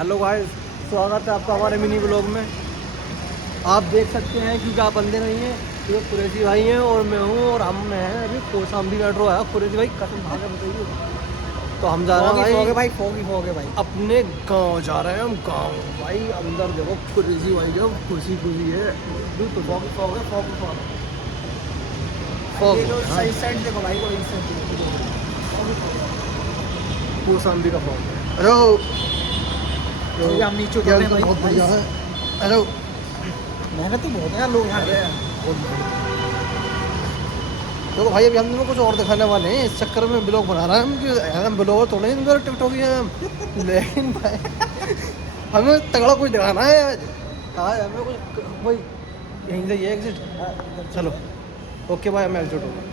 Hello guys, स्वागत है आपका हमारे मिनी ब्लॉग में। आप देख सकते हैं क्योंकि आप बंदे नहीं हैं, ये कुरैशी भाई हैं और मैं हूँ और हम में हैं अभी कोसांबी मेट्रो आया। कुरैशी भाई कसम खा के बताइए, तो हम जा रहे हैं फोगे भाई भाई फोगे भाई। अपने गांव जा रहे हैं हम गांव। भाई अंदर देखो कुरैशी भाई जो खुशी खुशी है। तो फोगे फोगे फोगे फोगे फॉग ये लो हाँ, सही साइड देखो भाई को इस साइड कोसांबी का फॉग है। हेलो तो ये हम नीचे उतर रहे हैं भाई। बहुत बढ़िया है। हेलो मेहनत तो बहुत है यार लोग यहाँ के। देखो भाई अभी हम लोग कुछ और दिखाने वाले हैं, इस चक्कर में ब्लॉग बना रहे हैं हम कि हम ब्लॉगर थोड़े हैं टिकटॉक हैं हम। लेकिन भाई हमें तगड़ा कुछ दिखाना है आज। आज हमें कुछ भाई यहीं से ये एग्जिट। चलो ओके भाई, मैं एग्जिट हूँ।